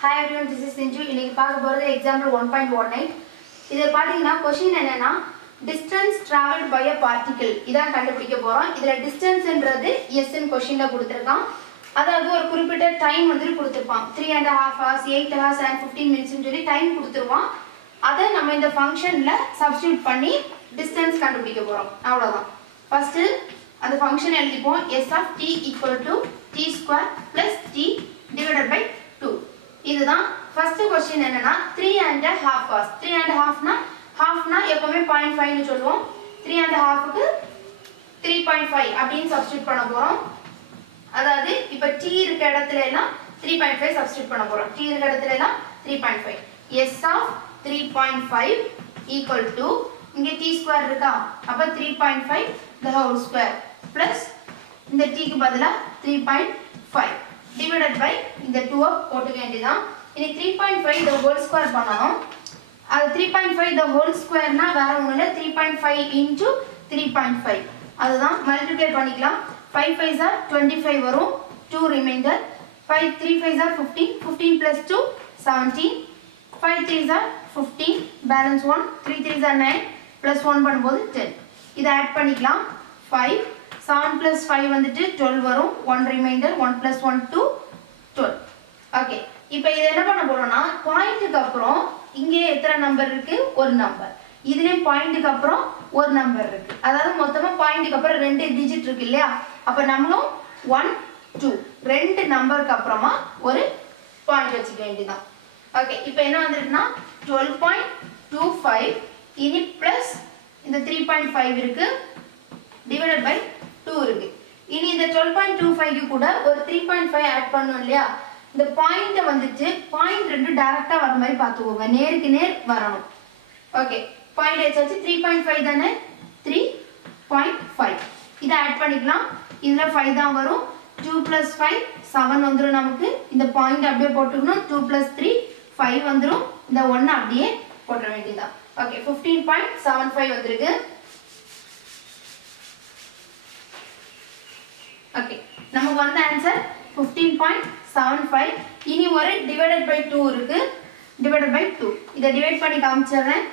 Hi everyone, this is Sinju. இன்னைக்கு பார்க்க போறது example 1.19. இது பாத்தீங்கன்னா क्वेश्चन என்னன்னா distance traveled by a particle இதான் கண்டுபிடிக்க போறோம். இதுல distanceன்றது s ன்னு क्वेश्चनல கொடுத்திருக்கான். அதாவது ஒரு குறிப்பிட்ட டைம் வந்து கொடுத்திருப்பான். 3.5 hours, 8 hours and 15 minutes ன்னு சொல்லி டைம் கொடுத்திருவான். அத நம்ம இந்த ஃபங்க்ஷன்ல சப்ஸ்டிட்யூட் பண்ணி distance கண்டுபிடிக்க போறோம். அவ்வளவுதான். ஃபர்ஸ்ட் அந்த function எழுதிப்போம். s of t equal to t square plus t divided by 2. இதுதான் first question என்னன்னா 3.5 hours 3.5 னா half னா எப்பவுமே 0.5 னு சொல்லுவோம் 3.5 க்கு 3.5 அப்படினு சப்ஸ்டிட்யூட் பண்ண போறோம் அதாவது இப்ப t இருக்க இடத்துல எல்லாம் 3.5 சப்ஸ்டிட்யூட் பண்ண போறோம் t இருக்க இடத்துல எல்லாம் 3.5 s of 3.5 equal to இங்க t square இருக்கா அப்ப 3.5 the whole square plus இந்த t க்கு பதிலா 3.5 divided by இந்த 2 போட்டுக்க வேண்டியதான் இனி 3.5 the whole square பண்ணனும் அது 3.5 the whole square னா வேற ஒண்ணும் இல்ல 3.5 into 3.5 அதுதான் மல்டிப்ளை பண்ணிக்கலாம் 5 5s are 25 வரும் 2 remainder 5 3 5s are 15 15 plus 2 17 5 3s are 15 balance 1 3 3s are 9 plus 1 பண்ணும்போது 10 இத ஆட் பண்ணிக்கலாம் 5 7 plus 5 வந்துட்டு 12 வரும் 1 remainder 1 plus 1 2 12 ஓகே இப்போ இத என்ன பண்ண போறோம்னா பாயிண்ட்க்கு அப்புறம் இங்க எத்தனை நம்பர் இருக்கு ஒரு நம்பர் இதுலயே பாயிண்ட்க்கு அப்புறம் ஒரு நம்பர் இருக்கு அதாவது மொத்தமா பாயிண்ட்க்கு அப்புறம் ரெண்டு டிஜிட் இருக்கு இல்லையா அப்ப நம்மளும் 1 2 ரெண்டு நம்பருக்கு அப்புறமா ஒரு பாயிண்ட் வச்சுக்க வேண்டியதான் ஓகே இப்போ என்ன வந்திருக்குனா 12.25 இனி பிளஸ் இந்த 3.5 இருக்கு divided by 2 இருக்கு இனி இந்த 12.25 க்கு கூட ஒரு 3.5 ஆட் பண்ணனும் இல்லையா இந்த பாயிண்ட வந்துட்டு பாயிண்ட் ரெண்டு டைரக்ட்டா வர மாதிரி பாத்துக்கோங்க நேருக்கு நேர் வரணும் ஓகே பாயிண்ட் ஏச்சாச்சு 3.5 தானே 3.5 இத ஆட் பண்ணிக்கலாம் இதுல 5 தான் வரும் 2 + 5 7 வந்துரும் நமக்கு இந்த பாயிண்ட் அப்படியே போட்டுக்கணும் 2 + 3 5 வந்துரும் இந்த 1 அப்படியே போட்ற வேண்டியதா ஓகே 15.75 வந்திருக்கு ஓகே நமக்கு வந்த ஆன்சர் 15.75 இனி ஒரு divided by 2 இருக்கு divided by 2 இத டிவைட் பண்ணி காமிச்சறேன்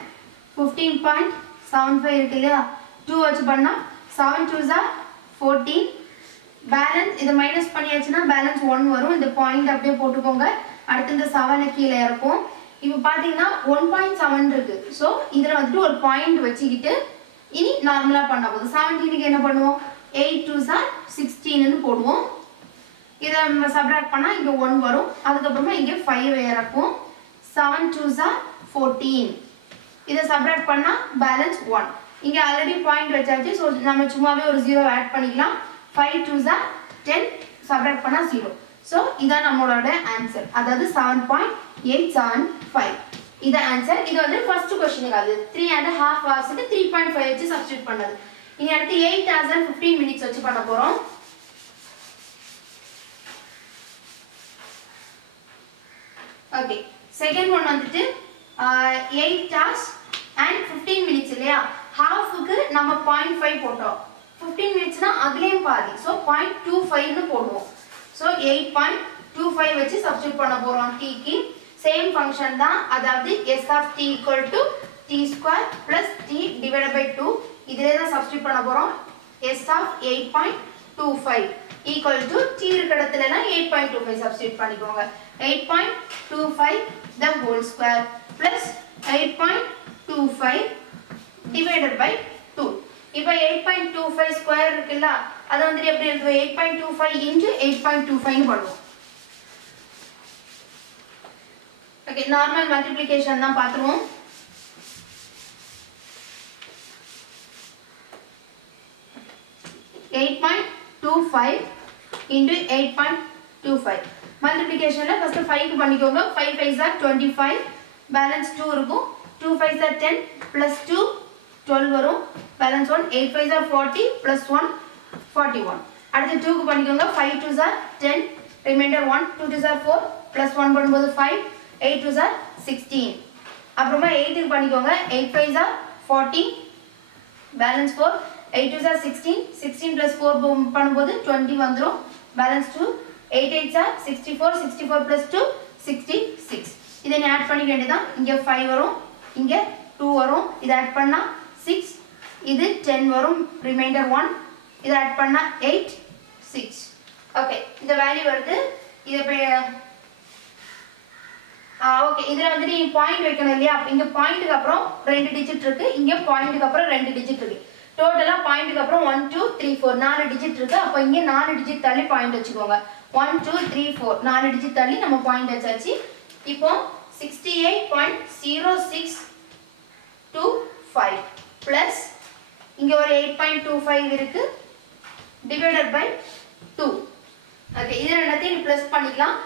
15.75 இருக்கு இல்லையா 2 வச்சு பண்ணா 7 2s are 14 பேலன்ஸ் இத மைனஸ் பண்ணியாச்சுனா பேலன்ஸ் 1 வரும் இந்த பாயிண்ட் அப்படியே போட்டுக்கோங்க அடுத்து இந்த 7 கீழ இறக்கும் இப்போ பாத்தீங்கன்னா 1.7 இருக்கு சோ இதல வந்து ஒரு பாயிண்ட் வச்சிக்கிட்டு இனி நார்மலா பண்ண போது 17 க்கு என்ன பண்ணுவோம் 8 2s are 16 ன்னு போடுவோம் இத நம்ம சப்ட்ராக்ட் பண்ணா இங்க 1 வரும் அதுக்கு அப்புறமா இங்க 5 இறக்கும் 7 2s are 14 இத சப்ட்ராக்ட் பண்ணா பேலன்ஸ் 1 இங்க ஆல்ரெடி பாயிண்ட் வச்சாச்சு சோ நம்ம சும்மாவே ஒரு 0 ஆட் பண்ணிக்கலாம் 5 2s are 10 சப்ட்ராக்ட் பண்ணா 0 சோ இதான் நம்மளோட ஆன்சர் அதாவது 7.875 இத ஆன்சர் இது வந்து ஃபர்ஸ்ட் क्वेश्चनக்கு அது 3.5 hours க்கு 3.5 வச்சு சப்ஸ்டிட்யூட் பண்ணது இனி அடுத்து 8 hours and 15 minutes வச்சு பண்ண போறோம் ஓகே செகண்ட் ஒன் வந்துட்டு 8 hours and 15 minutes இல்லையா half க்கு நம்ம 0.5 போட்டோம் 15 minutes னா அதுலயும் பாதி சோ 0.25 ன்னு போடுவோம் சோ 8.25 வச்சு சப்ஸ்டிட்யூட் பண்ண போறோம் t க்கு சேம் ஃபங்க்ஷன் தான் அதாவது s of t equal to t square plus t divided by 2 இதிலே தான் சப்ஸ்டிட்யூட் பண்ண போறோம் s of 8.25 equal to t இருக்க இடத்துல எல்லாம் 8.25 சப்ஸ்டிட்யூட் பண்ணிக்கோங்க 8.25 the whole square plus 8.25 divided by 2 இப்போ 8.25 ஸ்கொயர் இருக்குல்ல அத வந்து எப்படி எழுதுவோம் 8.25 into 8.25 ன்னு பண்ணுவோம் ஓகே நார்மல் மல்டிப்ளிகேஷன் தான் பாத்துருவோம் 8.25 into 8.25 மல்டிப்ளிகேஷன்ல ஃபர்ஸ்ட் 5 க்கு பண்ணிக்கோங்க 5 5s are 25 பேலன்ஸ் 2 இருக்கும் 2 5s are 10 plus 2 12 வரும் பேலன்ஸ் 1 8 5s are 40 plus 1 41 அடுத்து 2 க்கு பண்ணிக்கோங்க 5 2s are 10 reminder 1 2 2s are 4 plus 1 பண்ணும்போது 5 8 2s are 16 அப்புறமா 8 க்கு பண்ணிக்கோங்க 8 5s are 40 balance 4 8 2s are 16 16 plus 4 பண்ணும்போது 20 வந்துரும் பேலன்ஸ் 2 8 8s are 64 64 plus 2 66. இதை நீ ஆட் பண்ணிக்க வேண்டியதான். இங்க 5 வரும், இங்க 2 வரும். இதை ஆட் பண்ணா 6, இது 10 வரும், ரிமைண்டர் 1. இதை ஆட் பண்ணா 8, 6. ஓகே, இந்த வேல்யூ வருது. இதை ஓகே, இதுல வந்து நீ பாயிண்ட் வைக்கணும் இல்லையா? இங்க பாயிண்ட்க்கு அப்புறம் 2 டிஜிட் இருக்கு, இங்க பாயிண்ட்க்கு அப்புறம் 2 டிஜிட் இருக்கு. டோட்டலா பாயிண்ட்க்கு அப்புறம் 1 2 3 4 4 டிஜிட் இருக்கு. அப்ப இங்க 4 டிஜிட் தள்ளி பாயிண்ட் வச்சுக்கோங்க. 1 2 3 4 4 டிஜிட் தள்ளி நம்ம பாயிண்ட் வச்சாச்சு. இப்போ 68.0625 பிளஸ் இங்க ஒரு 8.25 இருக்கு டிவைடட் பை 2. ஓகே, இது ரெண்டத்தையும் பிளஸ் பண்ணிக்கலாம்.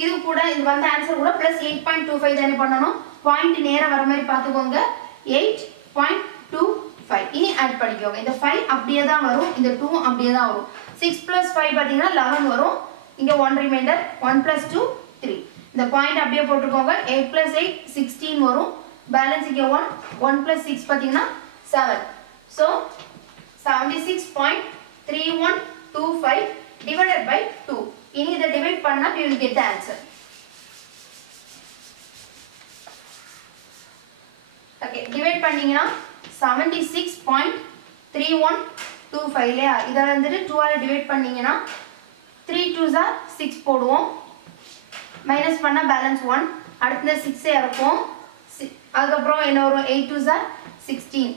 இது கூட இது வந்த ஆன்சர் கூட பிளஸ் 8.25 தானே பண்ணணும். பாயிண்ட் நேரா வர மாதிரி பாத்துக்கோங்க. 8.25 இனி ஆட் பண்ணிக்கோங்க. இந்த 5 அப்படியே தான் வரும், இந்த 2 அப்படியே தான் வரும். 6 + 5 பாத்தீங்கன்னா 11 வரும். இங்க 1 ரிமைண்டர், 1 + 2 3. இந்த பாயிண்ட் அப்படியே போட்டுக்கோங்க. 8 + 8 16 வரும். பேலன்ஸ் இங்க 1 1 + 6 பாத்தீங்கன்னா 7. So 76.3125 divided by 2. இனி இதை டிவைட் பண்ணா we will get the answer. Okay, divide பண்ணீங்கன்னா 76.3125 இல்லையா? இதை வந்துட்டு 2 ஆல டிவைட் பண்ணீங்கன்னா 3 2s are 6 போடுவோம். மைனஸ் பண்ணா பேலன்ஸ் 1. அடுத்து 6 இறக்கும். அதுக்கப்புறம் என்ன வரும்? 8 2s are 16.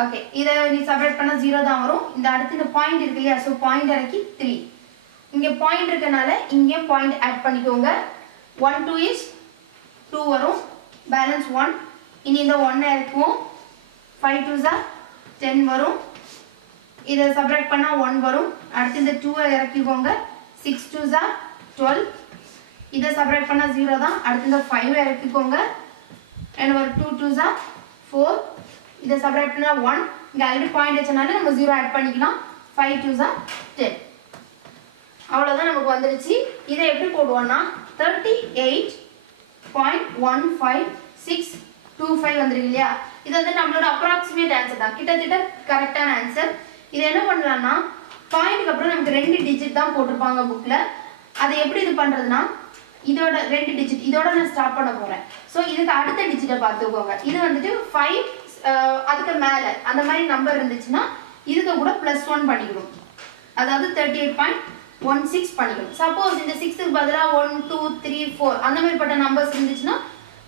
ஓகே, இதை நீ செப்பரேட் பண்ணா 0 தான் வரும். இந்த அடுத்து இந்த பாயிண்ட் இருக்கு இல்லையா? ஸோ பாயிண்ட் இறக்கி 3. இங்க பாயிண்ட் இருக்கனால இங்கே பாயிண்ட் ஆட் பண்ணிக்கோங்க. 1 2 is 2 வரும். பேலன்ஸ் 1. இனி இந்த 1 இறக்குவோம். 5 2s are 10 வரும். இதை செப்பரேட் பண்ணா 1 வரும். அடுத்து இந்த 2 இறக்கிக்கோங்க. 6 2s are 12. இதை செப்பரேட் பண்ணா 0 தான். அடுத்து இந்த 5 இறக்கிக்கோங்க. and ஒரு 2 2s are 4. இதை செப்பரேட் பண்ணா 1. இங்க ஆல்ரெடி பாயிண்ட் வச்சனால நம்ம 0 ஆட் பண்ணிக்கலாம். 5 2s are 10. அவ்வளவுதான் நமக்கு வந்துருச்சு. இதை எப்படி போடுவோம்னா 38.15625 வந்துருக்கு இல்லையா? இது வந்து நம்மளோட அப்ராக்சிமேட் ஆன்சர் தான், கிட்டத்தட்ட கரெக்டான ஆன்சர். இது என்ன பண்ணலாம்னா பாயிண்ட்க்கு அப்புறம் நமக்கு 2 டிஜிட் தான் போட்டிருப்பாங்க புக்ல. அதை எப்படி இது பண்றதுன்னா இதோட 2 டிஜிட் இதோட நான் ஸ்டார்ட் பண்ண போறேன். ஸோ இதுக்கு அடுத்த டிஜிட்டை பார்த்துக்கோங்க. இது வந்துட்டு 5 அதுக்கு மேல அந்த மாதிரி நம்பர் இருந்துச்சுன்னா இதுக்கு கூட +1 பண்ணிக்கணும். அதாவது 38.16 பண்ணிக்கணும். சப்போஸ் இந்த 6க்கு பதிலா 1 2 3 4 அந்த மாதிரி பட்ட நம்பர்ஸ் இருந்துச்சுன்னா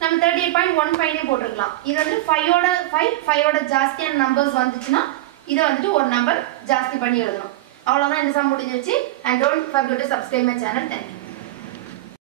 நம்ம 38.15 போட்டுக்கலாம். இது வந்து 5 ஓட ஜாஸ்தியான நம்பர்ஸ் வந்துச்சுன்னா இதை வந்துட்டு ஒரு நம்பர் ஜாஸ்தி பண்ணி எழுதணும். அவ்வளவுதான் இந்த சம் முடிஞ்சிருச்சு. and don't forget to subscribe my channel. Thank you.